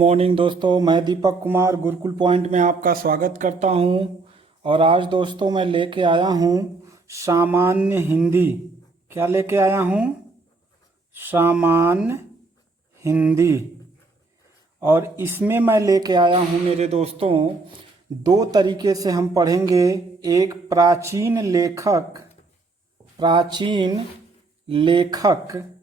Morning दोस्तों, मैं Deepak Kumar Gurukul point में आपका स्वागत करता हूं। और आज दोस्तों मैं लेके आया हूं सामान्य हिंदी। क्या लेके आया हूं? सामान्य हिंदी। और इसमें मैं लेके आया हूं मेरे दोस्तों, दो तरीके से हम पढ़ेंगे। एक प्राचीन लेखक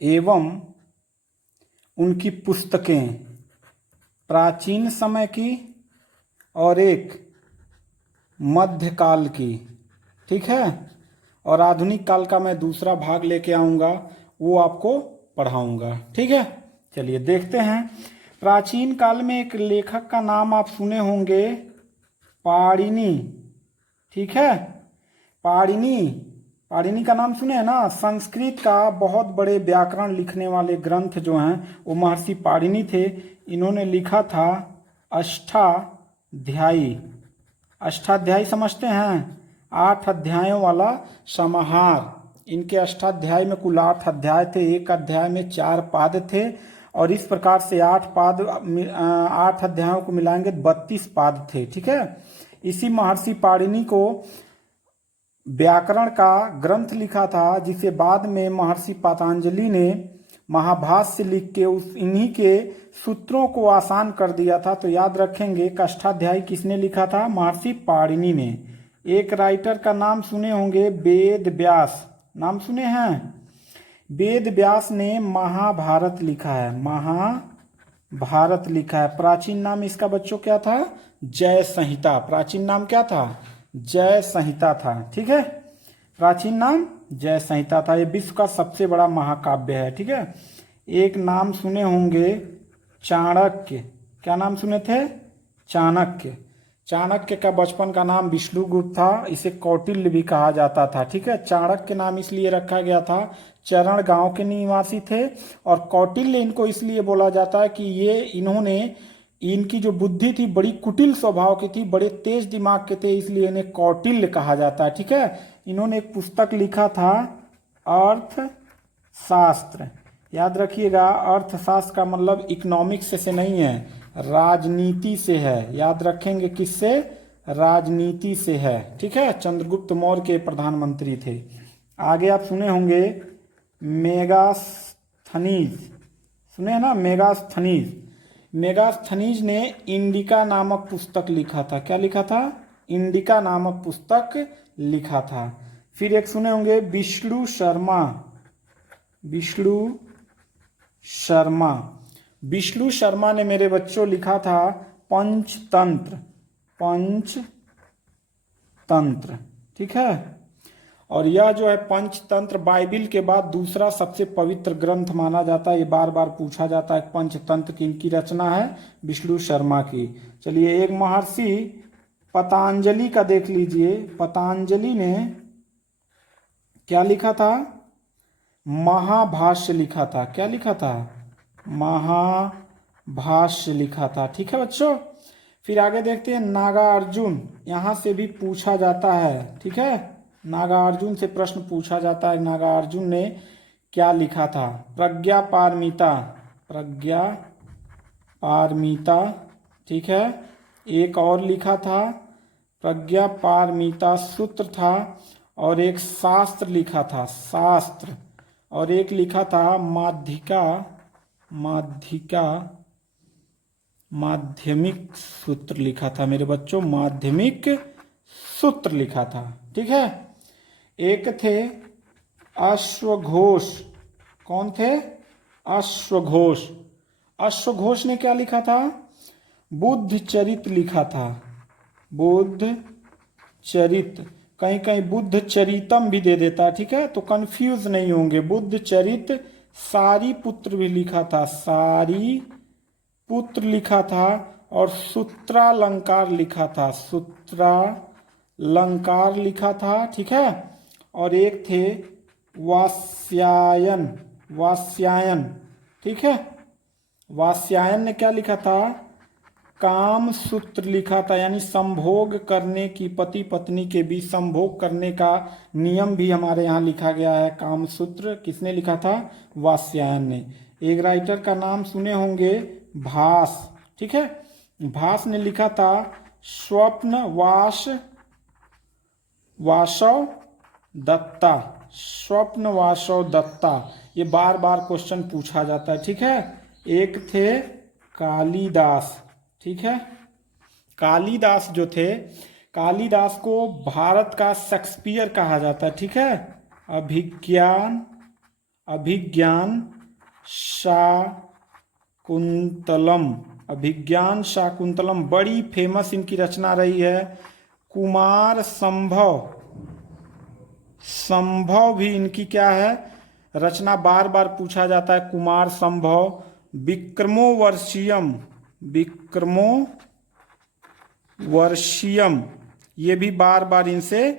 एवं उनकी पुस्तकें, प्राचीन समय की और एक मध्यकाल की। ठीक है। और आधुनिक काल का मैं दूसरा भाग लेके आऊँगा, वो आपको पढ़ाऊँगा। ठीक है, चलिए देखते हैं। प्राचीन काल में एक लेखक का नाम आप सुने होंगे, पाणिनि। ठीक है, पाणिनि का नाम सुने हैं ना। संस्कृत का बहुत बड़े व्याकरण लिखने वाले ग्रंथ जो हैं वो महर्षि पाणिनि थे। इन्होंने लिखा था अष्टाध्यायी। अष्टाध्यायी समझते हैं? 8 अध्यायों वाला समाहार। इनके अष्टाध्याय में कुल 8 अध्याय थे। एक अध्याय में 4 पाद थे और इस प्रकार से 8 अध्यायों को मिलाएंगे 32 पाद थे। ठीक है। इसी महर्षि पाणिनि को व्याकरण का ग्रंथ लिखा था, जिसे बाद में महर्षि पतंजलि ने महाभाष्य लिख के इन्हीं के सूत्रों को आसान कर दिया था। तो याद रखेंगे, अष्टाध्यायी किसने लिखा था? महर्षि पाणिनि ने। एक राइटर का नाम सुने होंगे, वेद व्यास। नाम सुने हैं? वेद व्यास ने महाभारत लिखा है। महाभारत लिखा है। प्राचीन नाम इसका बच्चों क्या था? जय संहिता। प्राचीन नाम क्या था? जय संहिता था। ठीक है, प्राचीन नाम जय संहिता था। ये विश्व का सबसे बड़ा महाकाव्य है। ठीक है। एक नाम सुने होंगे, चाणक्य। क्या नाम सुने थे? चाणक्य। चाणक्य का बचपन का नाम विष्णुगुप्त था। इसे कौटिल्य भी कहा जाता था। ठीक है। चाणक्य नाम इसलिए रखा गया था, चरण गांव के निवासी थे। और कौटिल्य इनको इसलिए बोला जाता है कि इनकी जो बुद्धि थी बड़ी कुटिल स्वभाव की थी, बड़े तेज दिमाग के थे, इसलिए इन्हें कौटिल्य कहा जाता है। ठीक है। इन्होंने एक पुस्तक लिखा था, अर्थशास्त्र। याद रखिएगा, अर्थशास्त्र का मतलब इकोनॉमिक्स से नहीं है, राजनीति से है। याद रखेंगे, किससे? राजनीति से है। ठीक है। चंद्रगुप्त मौर्य के प्रधानमंत्री थे। आगे आप सुने होंगे मेगास्थनीज। सुने हैं ना? मेगास्थनीज ने इंडिका नामक पुस्तक लिखा था। क्या लिखा था? इंडिका नामक पुस्तक लिखा था। फिर एक सुने होंगे विष्णु शर्मा ने मेरे बच्चों लिखा था पंचतंत्र। ठीक है। और यह जो है पंचतंत्र बाइबिल के बाद दूसरा सबसे पवित्र ग्रंथ माना जाता है। ये बार बार पूछा जाता है, पंचतंत्र किनकी रचना है? विष्णु शर्मा की। चलिए, एक महर्षि पतंजलि का देख लीजिए। पतंजलि ने क्या लिखा था? महाभाष्य लिखा था। क्या लिखा था? महाभाष्य लिखा था। ठीक है बच्चों। फिर आगे देखते हैं, नागार्जुन। यहां से भी पूछा जाता है। ठीक है, नागार्जुन से प्रश्न पूछा जाता है। नागार्जुन ने क्या लिखा था? प्रज्ञा पारमिता। ठीक है। एक और लिखा था, प्रज्ञा पारमिता सूत्र था। और एक शास्त्र लिखा था, शास्त्र। और एक लिखा था माध्यमिक सूत्र लिखा था मेरे बच्चों, माध्यमिक सूत्र लिखा था। ठीक है। एक थे अश्वघोष। कौन थे? अश्वघोष ने क्या लिखा था? बुद्ध चरित लिखा था। बुद्ध चरित, कहीं कहीं बुद्ध चरितम भी दे देता है। ठीक है, तो कंफ्यूज नहीं होंगे। बुद्ध चरित। सारीपुत्र भी लिखा था, सारीपुत्र लिखा था। और सूत्रालंकार लिखा था। ठीक है। और एक थे वात्स्यायन। ठीक है। वात्स्यायन ने क्या लिखा था? काम सूत्र लिखा था, यानी संभोग करने की, पति पत्नी के बीच संभोग करने का नियम भी हमारे यहाँ लिखा गया है। काम सूत्र किसने लिखा था? वात्स्यायन ने। एक राइटर का नाम सुने होंगे, भास, ठीक है। भास ने लिखा था स्वप्न वासव दत्ता, स्वप्न वासव दत्ता। ये बार बार क्वेश्चन पूछा जाता है, ठीक है। एक थे कालिदास, ठीक है। कालिदास जो थे, कालिदास को भारत का शेक्सपियर कहा जाता है, ठीक है। अभिज्ञान शाकुंतलम, अभिज्ञान शाकुंतलम बड़ी फेमस इनकी रचना रही है। कुमार संभव भी इनकी क्या है, रचना बार बार पूछा जाता है, कुमार संभव। विक्रमोर्वशीयम ये भी बार बार इनसे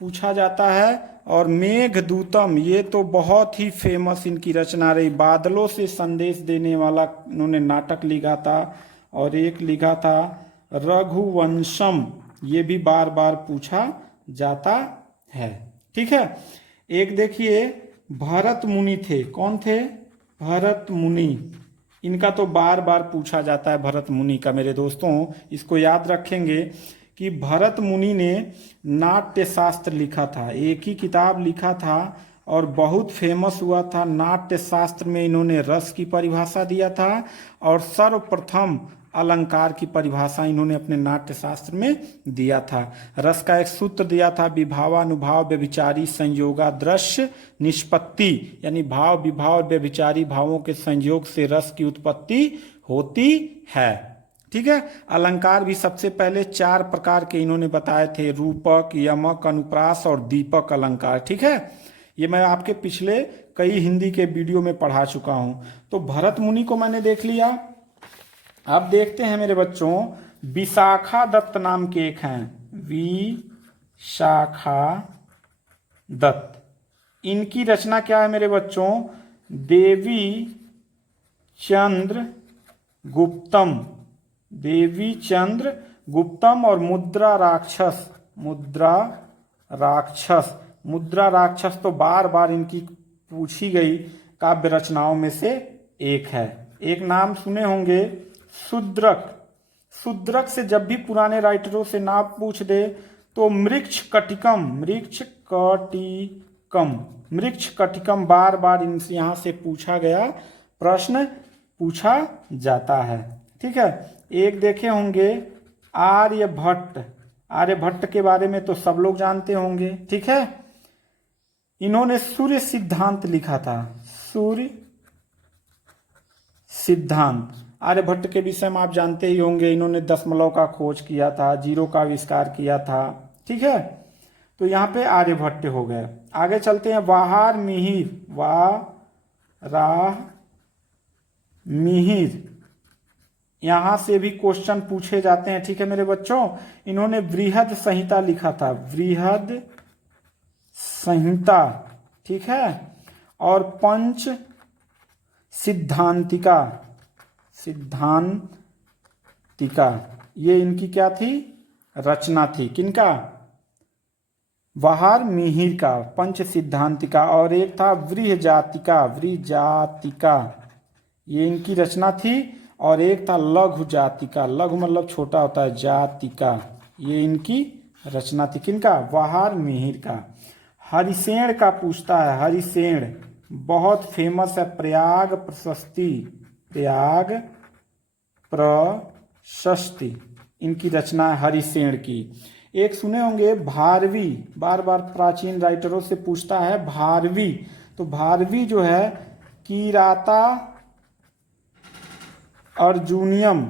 पूछा जाता है। और मेघदूतम ये तो बहुत ही फेमस इनकी रचना रही, बादलों से संदेश देने वाला इन्होंने नाटक लिखा था। और एक लिखा था रघुवंशम, ये भी बार बार पूछा जाता है, ठीक है। एक देखिए भरत मुनि थे, कौन थे? भरत मुनि, इनका तो बार बार पूछा जाता है भरत मुनि का मेरे दोस्तों। इसको याद रखेंगे कि भरत मुनि ने नाट्य शास्त्र लिखा था, एक ही किताब लिखा था और बहुत फेमस हुआ था। नाट्य शास्त्र में इन्होंने रस की परिभाषा दिया था और सर्वप्रथम अलंकार की परिभाषा इन्होंने अपने नाट्य शास्त्र में दिया था। रस का एक सूत्र दिया था, विभावानुभाव व्यभिचारी संयोगा दृश्य निष्पत्ति, यानी भाव विभाव व्यभिचारी भावों के संयोग से रस की उत्पत्ति होती है, ठीक है। अलंकार भी सबसे पहले 4 प्रकार के इन्होंने बताए थे, रूपक, यमक, अनुप्रास और दीपक अलंकार, ठीक है। ये मैं आपके पिछले कई हिंदी के वीडियो में पढ़ा चुका हूं। तो भरत मुनि को मैंने देख लिया। अब देखते हैं मेरे बच्चों, विशाखा दत्त नाम के एक हैं, विशाखा दत्त। इनकी रचना क्या है मेरे बच्चों? देवी चंद्र गुप्तम और मुद्रा राक्षस तो बार बार इनकी पूछी गई काव्य रचनाओं में से एक है। एक नाम सुने होंगे शूद्रक से जब भी पुराने राइटरों से नाम पूछ दे तो मृक्ष कटिकम बार बार इनसे यहाँ से पूछा गया, प्रश्न पूछा जाता है, ठीक है। एक देखे होंगे आर्यभट्ट के बारे में तो सब लोग जानते होंगे, ठीक है। इन्होंने सूर्य सिद्धांत लिखा था, सूर्य सिद्धांत। आर्यभट्ट के विषय में आप जानते ही होंगे, इन्होंने दशमलव का खोज किया था, जीरो का आविष्कार किया था, ठीक है। तो यहाँ पे आर्यभट्ट हो गए। आगे चलते हैं, वाराह मिहिर, यहां से भी क्वेश्चन पूछे जाते हैं, ठीक है मेरे बच्चों। इन्होंने बृहद संहिता लिखा था, बृहद संहिता, ठीक है। और पंच सिद्धांतिका, ये इनकी क्या थी? रचना थी। किनका? वाराह मिहिर का, पंच सिद्धांतिका। और एक था वृहजातिका, ये इनकी रचना थी। और एक था लघु जातिका, लघु मतलब छोटा होता है, जातिका, ये इनकी रचना थी। किनका? वाराह मिहिर का। हरिसेन का पूछता है, हरिसेन बहुत फेमस है, प्रयाग प्रशस्ति इनकी रचना है हरिसेन की। एक सुने होंगे भारवी, बार बार प्राचीन राइटरों से पूछता है भारवी। तो भारवी जो है किराता अर्जुनियम,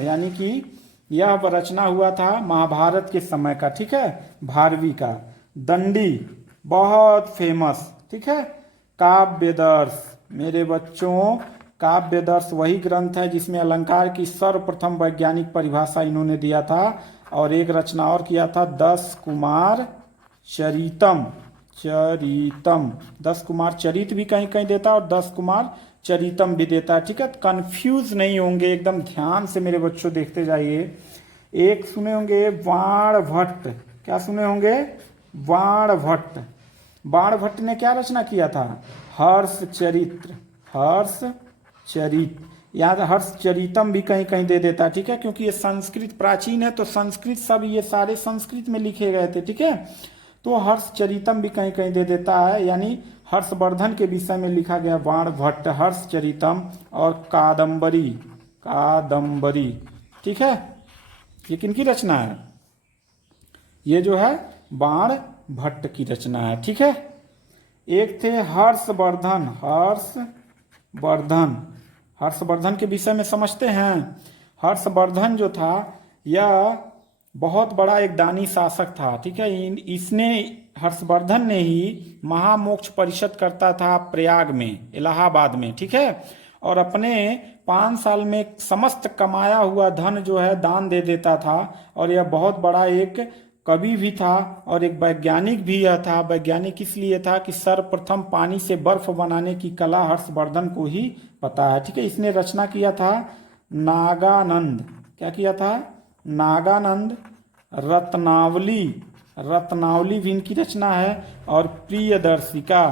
यानी कि यह रचना हुआ था महाभारत के समय का, ठीक है, भारवी का। दंडी बहुत फेमस, ठीक है। काव्यदर्श मेरे बच्चों, काव्यदर्श वही ग्रंथ है जिसमें अलंकार की सर्वप्रथम वैज्ञानिक परिभाषा इन्होंने दिया था। और एक रचना और किया था, 10 कुमार चरितम, 10 कुमार चरित भी कहीं कहीं देता और 10 कुमार चरितम भी देता है। ठीक है, कंफ्यूज नहीं होंगे, एकदम ध्यान से मेरे बच्चों देखते जाइए। एक सुने होंगे बाण भट्ट, क्या सुने होंगे? बाण भट्ट। बाण भट्ट ने क्या रचना किया था? हर्ष चरित्र, हर्ष चरित। यहाँ हर्ष चरितम भी कहीं कहीं दे देता है। ठीक है, क्योंकि ये संस्कृत प्राचीन है तो संस्कृत सब ये सारे संस्कृत में लिखे गए थे। ठीक है, तो हर्ष चरितम भी कहीं कहीं दे देता है, यानी हर्षवर्धन के विषय में लिखा गया बाण भट्ट, हर्ष चरितम और कादम्बरी, कादम्बरी। ठीक है, ये किनकी रचना है? ये जो है बाण भट्ट की रचना है। ठीक है, एक थे हर्षवर्धन, हर्षवर्धन। हर्षवर्धन के विषय में समझते हैं। हर्षवर्धन जो था यह बहुत बड़ा एक दानी शासक था। ठीक है, इसने हर्षवर्धन ने ही महामोक्ष परिषद करता था प्रयाग में, इलाहाबाद में। ठीक है, और अपने 5 साल में समस्त कमाया हुआ धन जो है दान दे देता था। और यह बहुत बड़ा एक कवि भी था और एक वैज्ञानिक भी यह था। वैज्ञानिक इसलिए था कि सर्वप्रथम पानी से बर्फ बनाने की कला हर्षवर्धन को ही पता है। ठीक है, इसने रचना किया था नागानंद। क्या किया था? नागानंद, रत्नावली, रत्नावली भी इनकी रचना है। और प्रियदर्शिका,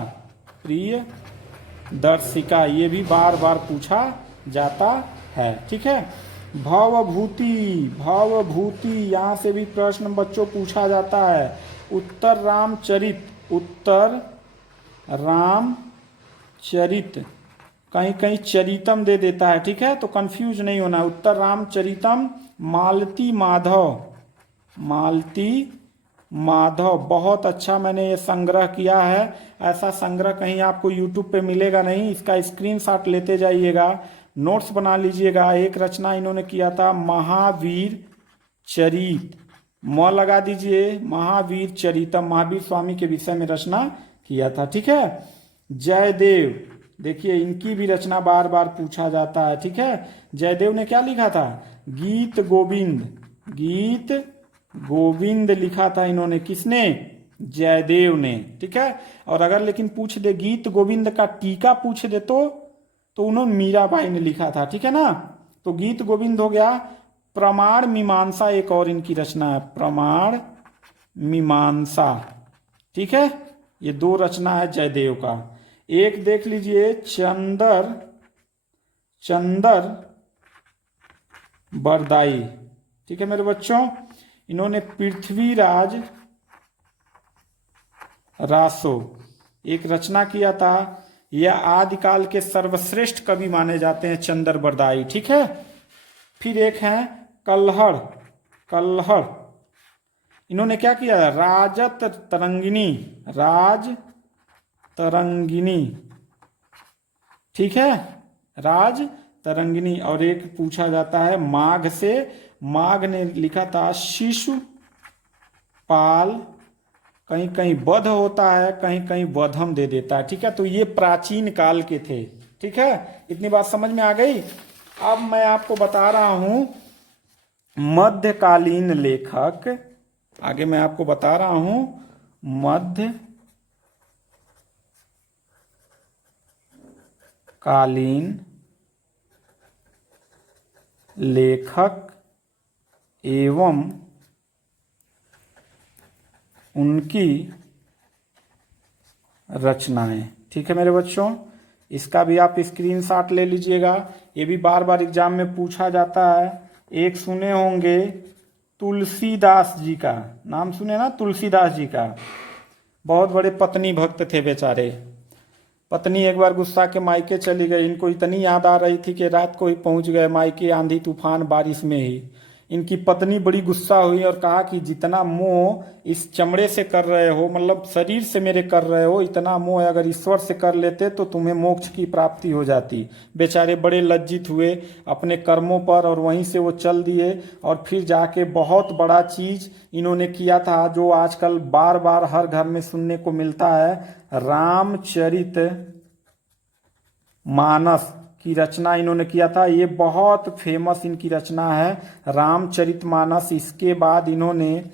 प्रियदर्शिका ये भी बार बार पूछा जाता है। ठीक है, भवभूति, भवभूति यहाँ से भी प्रश्न बच्चों पूछा जाता है। उत्तर रामचरित, उत्तर रामचरित, कहीं कहीं चरितम दे देता है। ठीक है, तो कंफ्यूज नहीं होना। उत्तर रामचरितम, मालती माधव, मालती माधव। बहुत अच्छा मैंने ये संग्रह किया है। ऐसा संग्रह कहीं आपको यूट्यूब पे मिलेगा नहीं। इसका स्क्रीनशॉट लेते जाइएगा, नोट्स बना लीजिएगा। एक रचना इन्होंने किया था महावीर चरित, म लगा दीजिए, महावीर चरितम, महावीर स्वामी के विषय में रचना किया था। ठीक है, जयदेव, देखिए इनकी भी रचना बार बार पूछा जाता है। ठीक है, जयदेव ने क्या लिखा था? गीत गोविंद, गीत गोविंद लिखा था इन्होंने। किसने? जयदेव ने। ठीक है, और अगर लेकिन पूछ दे गीत गोविंद का टीका पूछ दे तो उन्होंने मीराबाई ने लिखा था। ठीक है ना, तो गीत गोविंद हो गया। प्रमाण मीमांसा एक और इनकी रचना है, प्रमाण मीमांसा। ठीक है, ये 2 रचना है जयदेव का। एक देख लीजिए चंदर, चंदर बरदाई। ठीक है मेरे बच्चों, इन्होंने पृथ्वीराज रासो एक रचना किया था। यह आदिकाल के सर्वश्रेष्ठ कवि माने जाते हैं चंदर बरदाई। ठीक है, फिर एक है कल्हड़, कल्हड़। इन्होंने क्या किया? राजत तरंगिणी, राज तरंगिणी। ठीक है, राज तरंगिणी। और एक पूछा जाता है माघ से, माघ ने लिखा था शिशुपाल। कहीं कहीं वध होता है, कहीं कहीं वधम दे देता है। ठीक है, तो ये प्राचीन काल के थे। ठीक है, इतनी बात समझ में आ गई। अब मैं आपको बता रहा हूं मध्यकालीन लेखक। आगे मैं आपको बता रहा हूं मध्यकालीन लेखक एवं उनकी रचनाएं। ठीक है मेरे बच्चों, इसका भी आप स्क्रीनशॉट ले लीजिएगा। ये भी बार बार एग्जाम में पूछा जाता है। एक सुने होंगे तुलसीदास जी का नाम, सुने ना तुलसीदास जी का? बहुत बड़े पत्नी भक्त थे बेचारे। पत्नी एक बार गुस्सा के मायके चली गई। इनको इतनी याद आ रही थी कि रात को ही पहुंच गए मायके, आंधी तूफान बारिश में ही। इनकी पत्नी बड़ी गुस्सा हुई और कहा कि जितना मोह इस चमड़े से कर रहे हो, मतलब शरीर से मेरे कर रहे हो, इतना मोह अगर ईश्वर से कर लेते तो तुम्हें मोक्ष की प्राप्ति हो जाती। बेचारे बड़े लज्जित हुए अपने कर्मों पर और वहीं से वो चल दिए। और फिर जाके बहुत बड़ा चीज इन्होंने किया था जो आजकल बार बार हर घर में सुनने को मिलता है। रामचरित मानस की रचना इन्होंने किया था। ये बहुत फेमस इनकी रचना है रामचरितमानस। इसके बाद इन्होंने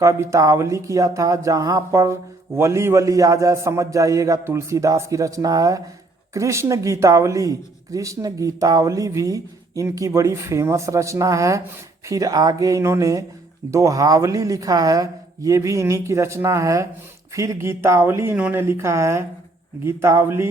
कवितावली किया था, जहां पर वली वली आ जाए समझ जाइएगा तुलसीदास की रचना है। कृष्ण गीतावली, कृष्ण गीतावली भी इनकी बड़ी फेमस रचना है। फिर आगे इन्होंने दोहावली लिखा है, ये भी इन्हीं की रचना है। फिर गीतावली इन्होंने लिखा है, गीतावली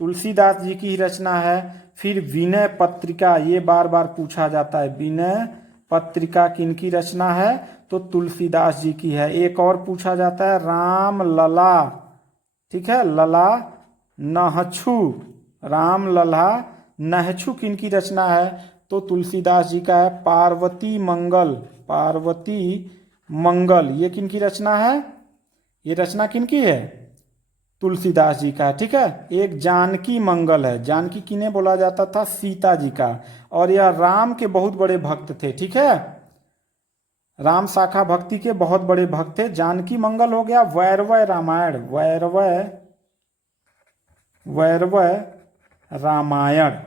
तुलसीदास जी की ही रचना है। फिर विनय पत्रिका, ये बार बार पूछा जाता है, विनय पत्रिका किनकी रचना है? तो तुलसीदास जी की है। एक और पूछा जाता है राम लला, ठीक है, लला नहछु, राम लला नहछु किनकी रचना है? तो तुलसीदास जी का है। पार्वती मंगल, पार्वती मंगल ये किनकी रचना है? ये रचना किनकी है? तुलसीदास जी का, ठीक है। एक जानकी मंगल है, जानकी किन्हें बोला जाता था? सीता जी का। और यह राम के बहुत बड़े भक्त थे, ठीक है, राम शाखा भक्ति के बहुत बड़े भक्त थे। जानकी मंगल हो गया। वैरवय रामायण, वैरवय रामायण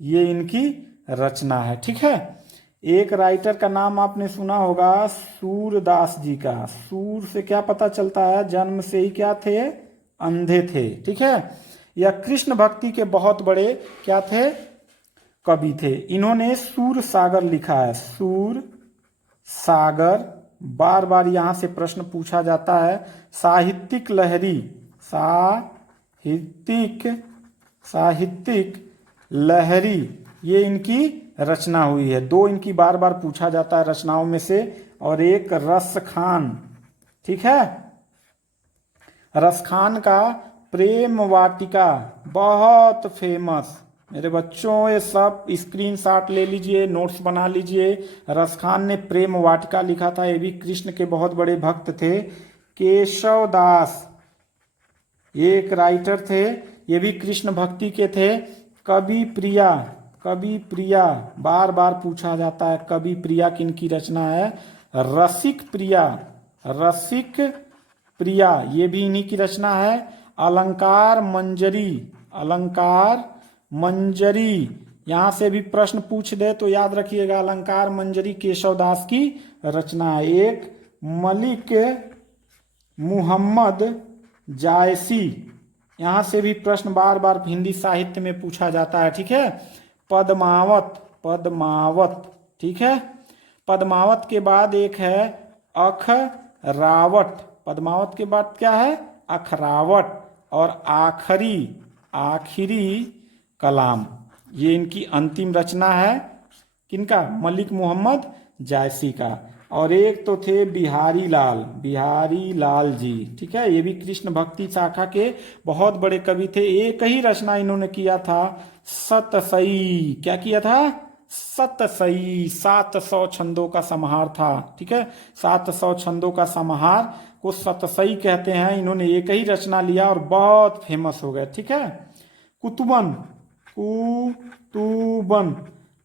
ये इनकी रचना है, ठीक है। एक राइटर का नाम आपने सुना होगा सूरदास जी का। सूर से क्या पता चलता है? जन्म से ही क्या थे? अंधे थे, ठीक है। यह कृष्ण भक्ति के बहुत बड़े क्या थे? कवि थे। इन्होंने सूर सागर लिखा है, सूर सागर। बार बार यहां से प्रश्न पूछा जाता है। साहित्यिक लहरी, साहित्यिक लहरी ये इनकी रचना हुई है। दो इनकी बार बार पूछा जाता है रचनाओं में से। और एक रसखान, ठीक है, रसखान का प्रेम वाटिका बहुत फेमस। मेरे बच्चों ये सब स्क्रीनशॉट ले लीजिए, नोट्स बना लीजिए। रसखान ने प्रेम वाटिका लिखा था, ये भी कृष्ण के बहुत बड़े भक्त थे। केशव दास ये एक राइटर थे, ये भी कृष्ण भक्ति के थे। कवि प्रिया, कवि प्रिया बार बार पूछा जाता है, कवि प्रिया किनकी रचना है? रसिक प्रिया, रसिक प्रिया ये भी इन्हीं की रचना है। अलंकार मंजरी, अलंकार मंजरी यहां से भी प्रश्न पूछ दे तो याद रखिएगा, अलंकार मंजरी केशवदास की रचना है। एक मलिक मुहम्मद जायसी, यहां से भी प्रश्न बार बार हिंदी साहित्य में पूछा जाता है, ठीक है। पद्मावत, पद्मावत, ठीक है। पद्मावत के बाद एक है अखरावट, पद्मावत के बाद क्या है? अखरावट। और आखिरी कलाम ये इनकी अंतिम रचना है। किनका? मलिक मोहम्मद जायसी का। और एक तो थे बिहारी लाल, बिहारी लाल जी, ठीक है, ये भी कृष्ण भक्ति शाखा के बहुत बड़े कवि थे। एक ही रचना इन्होंने किया था, सतसई। क्या किया था? सतसई, 700 छंदों का समाहार था, ठीक है, 700 छंदों का समाहार को सतसई कहते हैं। इन्होंने एक ही रचना लिया और बहुत फेमस हो गए, ठीक है। कुतुबन,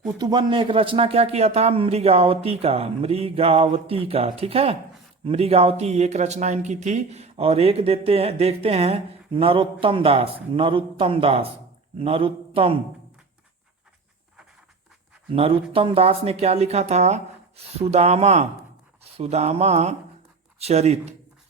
कुतुबन ने एक रचना क्या किया था? मृगावती का, मृगावती का, ठीक है, मृगावती एक रचना इनकी थी। और एक देखते हैं नरोत्तम दास, नरोत्तम दास ने क्या लिखा था? सुदामा चरित,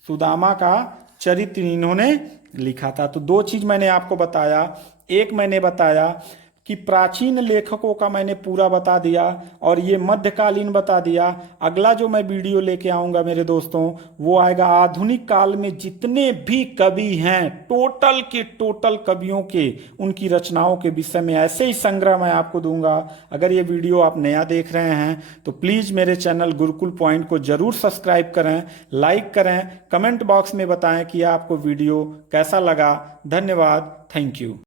सुदामा का चरित्र इन्होंने लिखा था। तो दो चीज मैंने आपको बताया। एक मैंने बताया कि प्राचीन लेखकों का मैंने पूरा बता दिया और ये मध्यकालीन बता दिया। अगला जो मैं वीडियो लेके आऊंगा मेरे दोस्तों वो आएगा आधुनिक काल में जितने भी कवि हैं टोटल के टोटल कवियों के उनकी रचनाओं के विषय में ऐसे ही संग्रह मैं आपको दूंगा। अगर ये वीडियो आप नया देख रहे हैं तो प्लीज मेरे चैनल गुरुकुल पॉइंट को जरूर सब्सक्राइब करें, लाइक करें, कमेंट बॉक्स में बताएं कि आपको वीडियो कैसा लगा। धन्यवाद, थैंक यू।